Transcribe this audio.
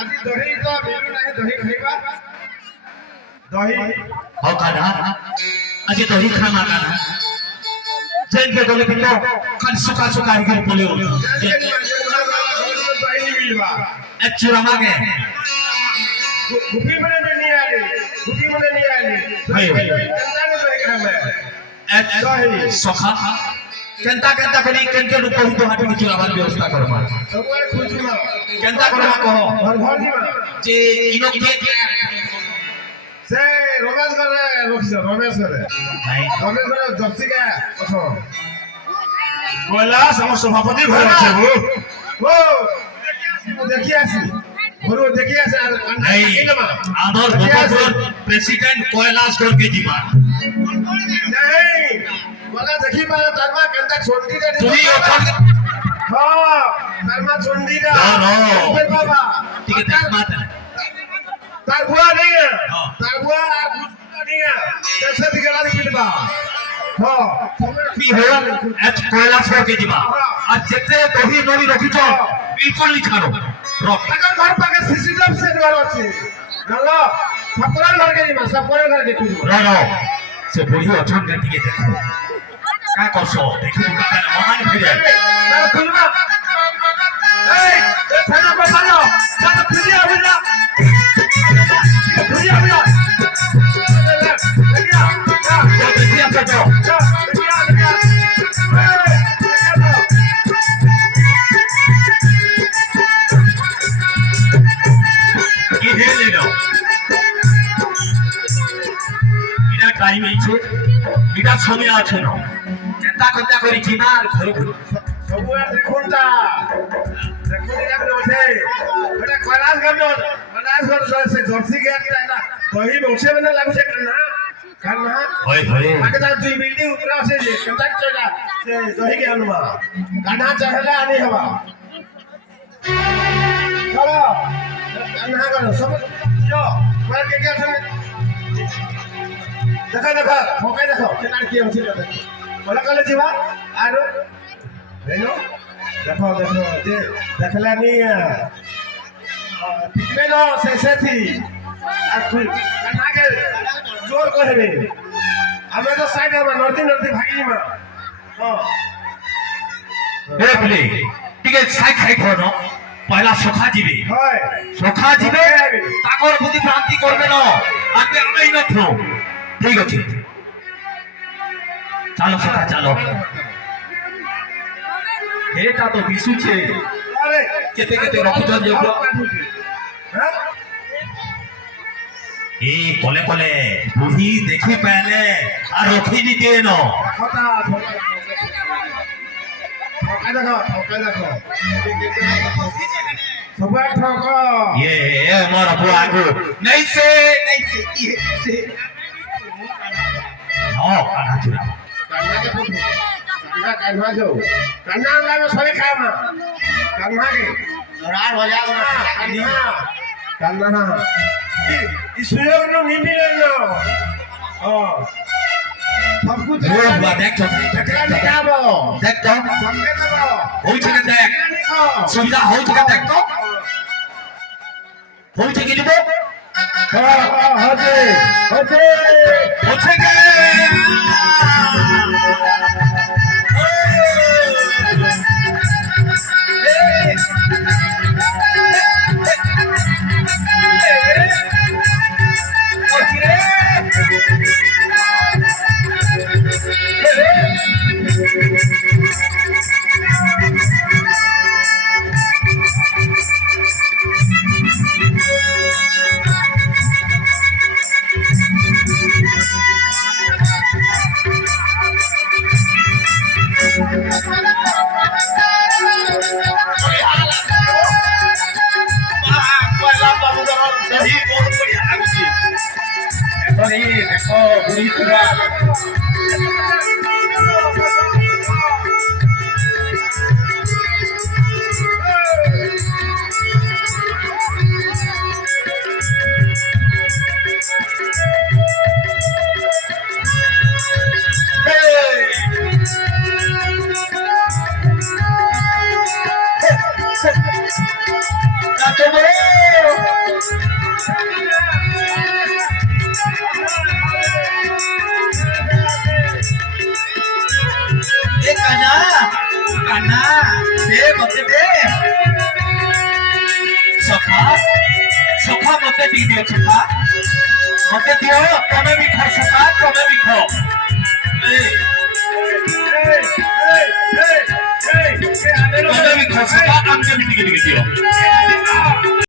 আজি দহি তো মিলু নাই দহি খাইবা দহি हो काना আজি দহি খানা কানা जेन के दोले पिलो कल सुका सुका हिगर बोले हो दही मिलवा एक्चुअली मांगे गुपी मने नहीं आली गुपी मने नहीं आली भाई कंदा ने दही खामे दही सखा केंता केंता करी केंके रूप ही तो हाटी की आवाज व्यवस्था करमा सबरे खुशमा केंता करमा कहो घर घर जीवा जे इनो के से रमेश करे रमेश करे भाई रमेश करे जर्सी का अच्छा কৈলাস আমার সভাপতি ঘর আছে গো ও দেখি আসি ঘরো দেখি আসি नहीं आदर भोजपुर प्रेसिडेंट कैलाश कर के जीवा नहीं वाला देखी मारे धर्मा कंदा छोंडी रे तुई ओखन हां धर्मा छोंडी रे नो बाबा ठीक है देख माता तार बुआ नहीं है हां तार बुआ नहीं है कैसे दिखला दिखबा हां भी हो एच कैलाश कर के जीवा आज जेते दही मरी रखी छ बिल्कुल नहीं खानो रख अगर घर पाके सीसीटीवी से घर अछि गलो सबरा घर के जीवा सबरा घर देखु रो से बुढ़ी अछन के टिके देखो का करसो देखि का महान फिरे तार खुलवा ए छाना को मानो जा तो फिर आविला फिर आविला देखिया जो देखिया से जो की हे ले लो इना टाइम इछे इटा समय আছে না চিন্তা করতে করি জিমার ঘর ঘর सबुआ देखुनता देखुनी जाम नोसे बेटा कैलाश गम नो कैलाश घर से जर्सी के ना दही मोसे बने लागु से करना करना होय होय आगे ता दुई बिल्डिंग ऊपर से जे कंटा चला से दही के अनुमा गाना चहला आनी हवा चलो गाना करो सब यो मार के क्या सुन देखा देखा मौका देखो केना की होछि बोला कले जीवा आरो हेलो देखो देखो जे देखला नहीं है ठीक में नो से थी आ कोई कना के जोर कहबे हमें तो साइड में नर्दी नर्दी भागी में हां देखले ठीक है साइड साइड हो पहला सुखा जीवे হয় सुखा जीवे ताकर बुद्धि भ्रांति करबे न आगे आमेই न थो ठीक আছে चलो सुखा चलो এটা তো বিশুছে अरे কেতে কেতে রক্ষজন যোগ हां এই কলে কলে বুড়ি দেখি পেলে আর রখি নিতে ন खता ठोका देखो सब ठोको ये मोर बुआगो नहीं से ये से नो काना चुरा कान्हा के पुत कान्हा जो कान्हा में सभी खाए ना कान्हा के जोरार हो जाएगा कान्हा कान्हा इसलिए उन्होंने नहीं मिले ना हाँ सब कुछ वो बुआ देख तो देख तो हो चुके देख सुविधा हो चुके देख तो हो चुके लिबो होते हो चुके ସଖା ମତେ ଟିକେ ଦିଅ ସଖା ମତେ ଦିଅ ତମେ ବି ଖାଅ ସଖା ତମେ ବି ଖାଅ ତମେ ବି ଖାଅ ସଖା ଆମକେ ବି ଟିକେ ଟିକେ ଦିଅ